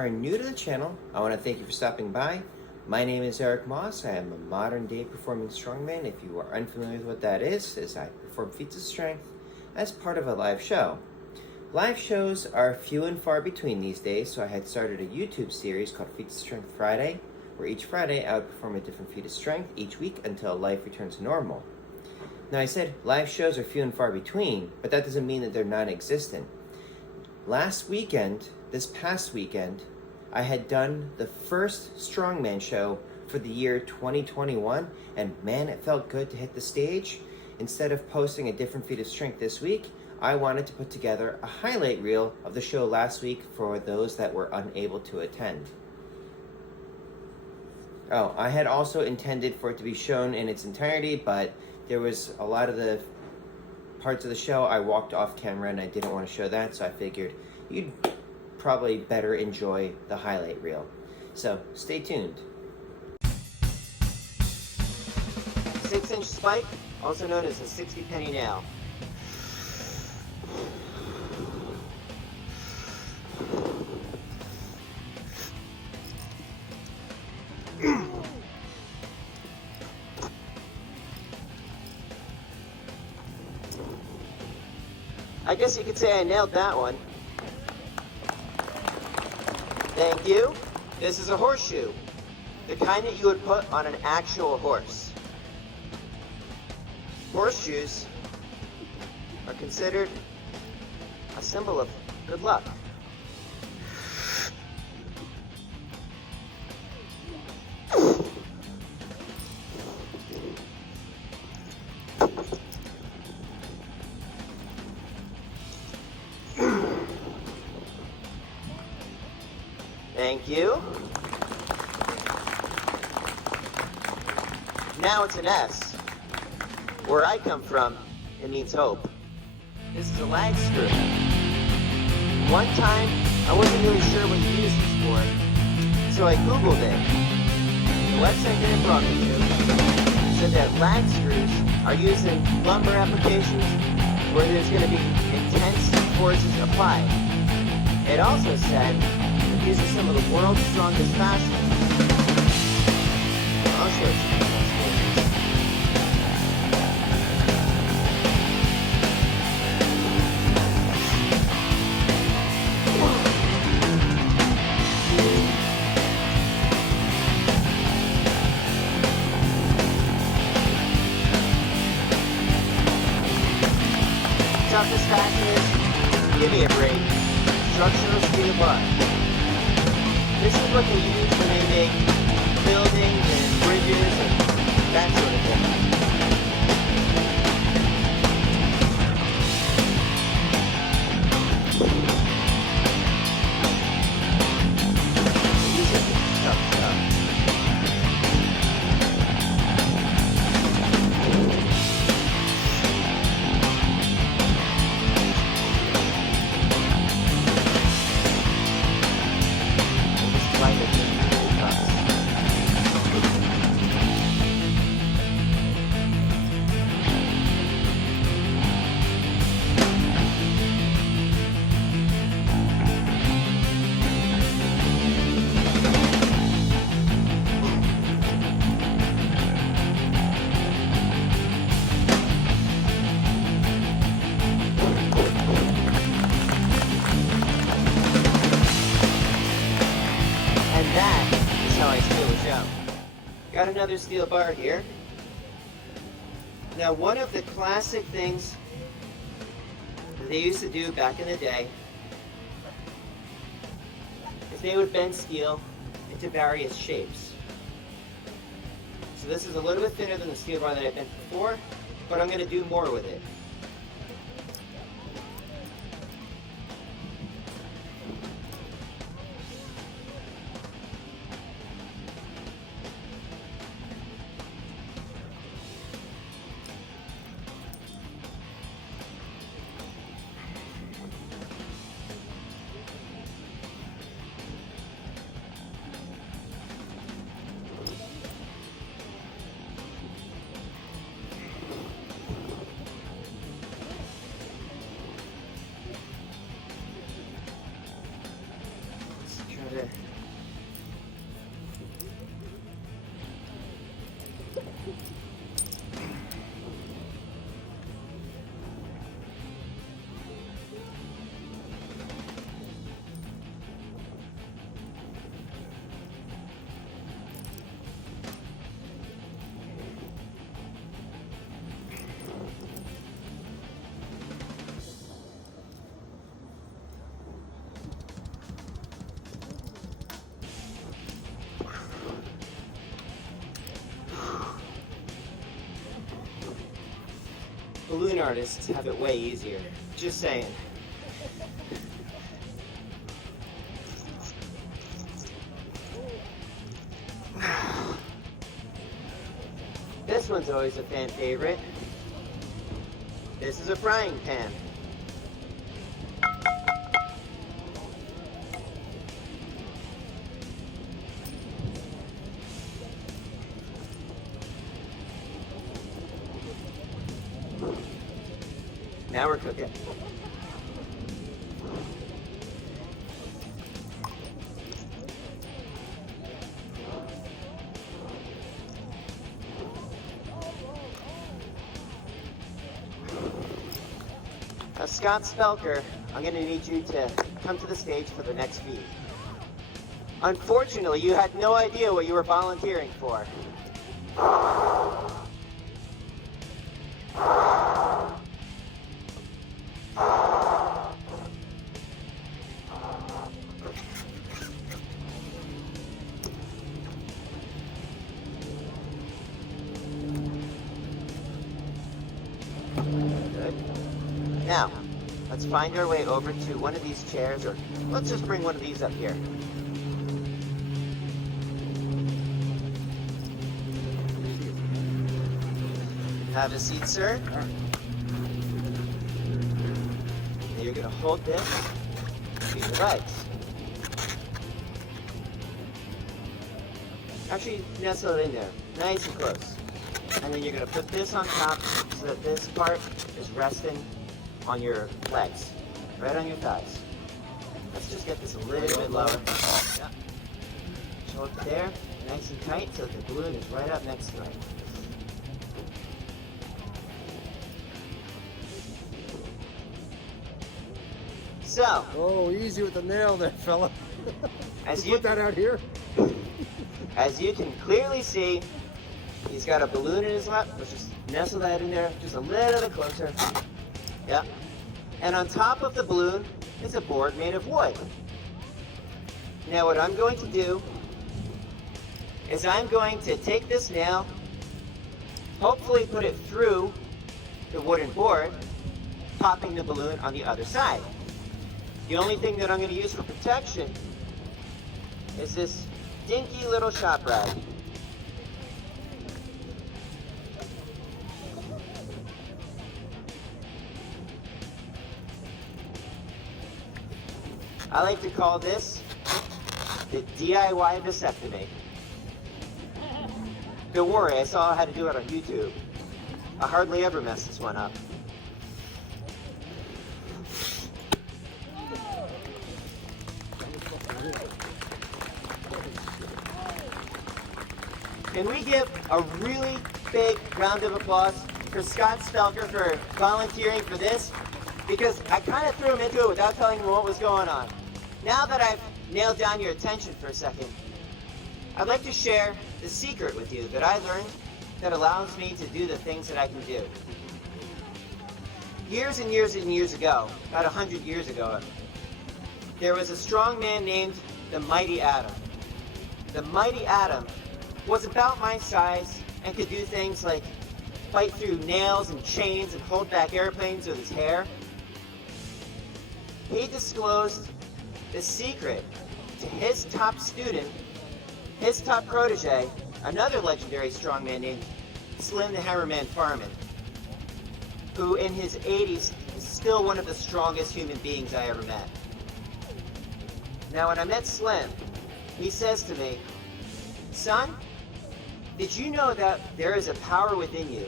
are new to the channel, I want to thank you for stopping by. My name is Eric Moss. I am a modern day performing strongman. If you are unfamiliar with what that is I perform feats of strength as part of a live show. Live shows are few and far between these days, so I had started a YouTube series called Feats of Strength Friday, where each Friday I would perform a different feat of strength each week until life returns to normal. Now I said live shows are few and far between, but that doesn't mean that they're non-existent. This past weekend, I had done the first strongman show for the year 2021, and man, it felt good to hit the stage. Instead of posting a different feat of strength this week, I wanted to put together a highlight reel of the show last week for those that were unable to attend. Oh, I had also intended for it to be shown in its entirety, but there was a lot of the parts of the show I walked off camera and I didn't want to show that, so I figured you'd probably better enjoy the highlight reel. So stay tuned. 6-inch spike, also known as a 60 penny nail. I guess you could say I nailed that one. Thank you. This is a horseshoe, the kind that you would put on an actual horse. Horseshoes are considered a symbol of good luck. Thank you. Now it's an S. Where I come from, it means hope. This is a lag screw. One time, I wasn't really sure what to use this for, so I Googled it. The website that it brought me to said that lag screws are used in lumber applications where there's going to be intense forces applied. It also said these are some of the world's strongest fasteners. I'll show you. Toughest fasteners? Give me a break. Structural steel bar. This is what they use when they make buildings and bridges and that sort of thing. These are tough stuff. Got another steel bar here. Now, one of the classic things that they used to do back in the day is they would bend steel into various shapes. So this is a little bit thinner than the steel bar that I bent before, but I'm going to do more with it. balloon artists have it way easier. Just saying. This one's always a fan favorite. This is a frying pan. Now we're cooking. Now, Scott Spelker, I'm going to need you to come to the stage for the next feat. Unfortunately, you had no idea what you were volunteering for. Now, let's find our way over to one of these chairs, or let's just bring one of these up here. Have a seat, sir. Now you're going to hold this between the legs. Actually, nestle it in there, nice and close. And then you're going to put this on top so that this part is resting on your legs, right on your thighs. Let's just get this a little bit lower. Yeah. Show it there, nice and tight, so that the balloon is right up next to it. So. Oh, easy with the nail there, fella. As you put that out here. As you can clearly see, he's got a balloon in his lap. Let's just nestle that in there just a little bit closer. Yeah. And on top of the balloon is a board made of wood. Now what I'm going to do is I'm going to take this nail, hopefully put it through the wooden board, popping the balloon on the other side. The only thing that I'm going to use for protection is this dinky little shop rag. I like to call this the DIY vasectomy. Don't worry, I saw how to do it on YouTube. I hardly ever mess this one up. Can we give a really big round of applause for Scott Spelker for volunteering for this? Because I kind of threw him into it without telling him what was going on. Now that I've nailed down your attention for a second, I'd like to share the secret with you that I learned that allows me to do the things that I can do. Years and years and years ago, about 100 years ago, there was a strong man named the Mighty Atom. The Mighty Atom was about my size and could do things like fight through nails and chains and hold back airplanes with his hair. He disclosed the secret to his top student, his top protege, another legendary strongman named Slim the Hammerman Farman, who in his 80s is still one of the strongest human beings I ever met. Now when I met Slim, he says to me, "Son, did you know that there is a power within you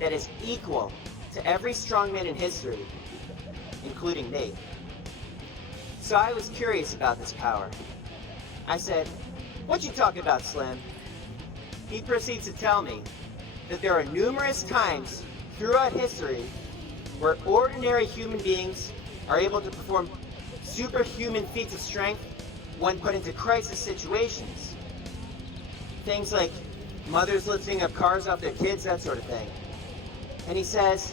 that is equal to every strongman in history, including me?" So I was curious about this power. I said, "What you talking about, Slim?" He proceeds to tell me that there are numerous times throughout history where ordinary human beings are able to perform superhuman feats of strength when put into crisis situations. Things like mothers lifting up cars off their kids, that sort of thing. And he says,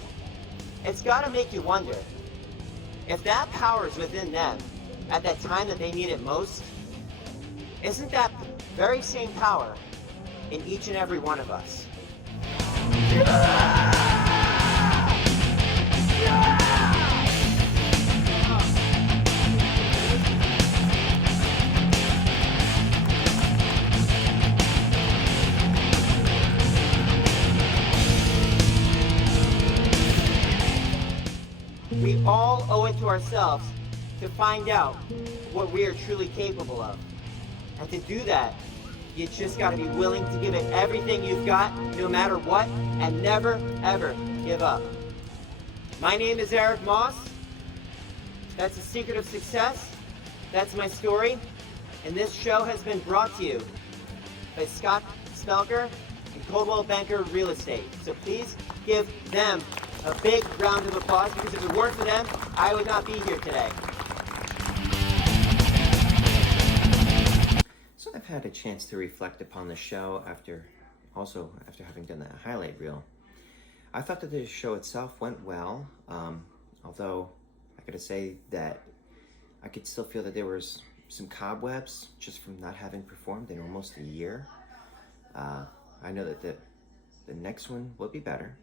it's got to make you wonder, if that power is within them at that time that they need it most, isn't that very same power in each and every one of us? Yeah! We all owe it to ourselves to find out what we are truly capable of. And to do that, you just gotta be willing to give it everything you've got, no matter what, and never, ever give up. My name is Eric Moss. That's the secret of success. That's my story. And this show has been brought to you by Scott Spelker and Coldwell Banker Real Estate. So please give them a big round of applause, because if it weren't for them, I would not be here today. So I've had a chance to reflect upon the show after having done that highlight reel. I thought that the show itself went well, although I gotta say that I could still feel that there was some cobwebs just from not having performed in almost a year. I know that the next one will be better.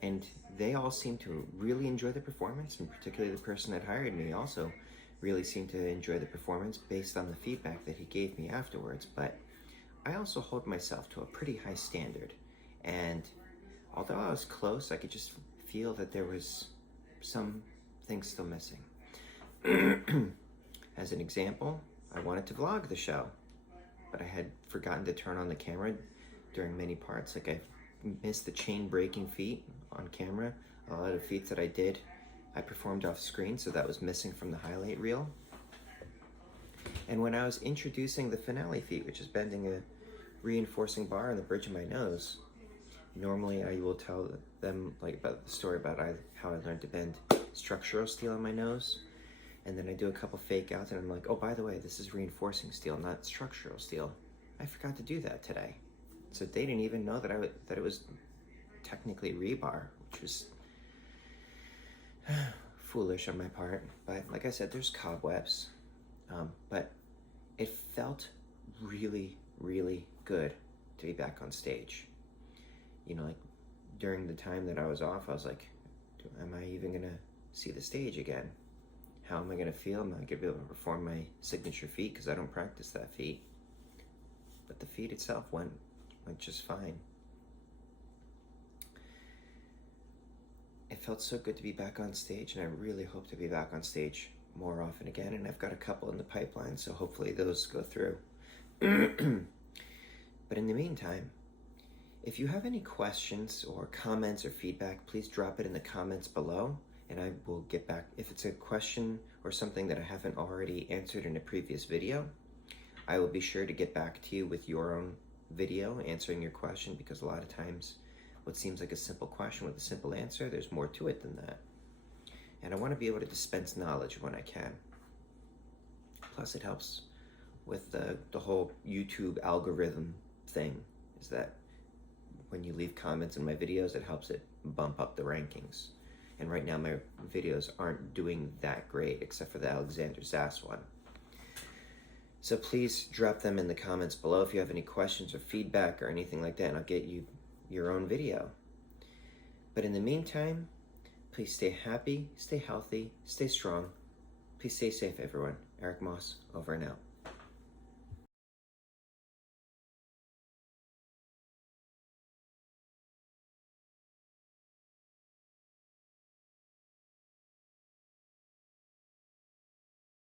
And they all seem to really enjoy the performance, and particularly the person that hired me also really seemed to enjoy the performance based on the feedback that he gave me afterwards. But I also hold myself to a pretty high standard. And although I was close, I could just feel that there was some things still missing. As an example, I wanted to vlog the show, but I had forgotten to turn on the camera during many parts. Like I missed the chain breaking feat on camera. A lot of feats that I did, I performed off screen, so that was missing from the highlight reel. And when I was introducing the finale feat, which is bending a reinforcing bar on the bridge of my nose, normally I will tell them about the story about how I learned to bend structural steel on my nose, and then I do a couple fake outs, and I'm like, oh, by the way, this is reinforcing steel, not structural steel. I forgot to do that today. So they didn't even know that it was technically rebar, which was foolish on my part. But like I said, there's cobwebs. But it felt really, really good to be back on stage. You know, like during the time that I was off, I was like, am I even gonna see the stage again? How am I gonna feel? Am I gonna be able to perform my signature feat? Because I don't practice that feat. But the feat itself went just fine. It felt so good to be back on stage, and I really hope to be back on stage more often again, and I've got a couple in the pipeline, so hopefully those go through. But in the meantime, if you have any questions or comments or feedback, please drop it in the comments below, and I will get back. If it's a question or something that I haven't already answered in a previous video, I will be sure to get back to you with your own video answering your question, because a lot of times what seems like a simple question with a simple answer, there's more to it than that. And I want to be able to dispense knowledge when I can. Plus it helps with the whole YouTube algorithm thing, is that when you leave comments in my videos, it helps it bump up the rankings. And right now my videos aren't doing that great, except for the Alexander Zass one. So please drop them in the comments below if you have any questions or feedback or anything like that, and I'll get you your own video. But in the meantime, please stay happy, stay healthy, stay strong. Please stay safe, everyone. Eric Moss, over and out.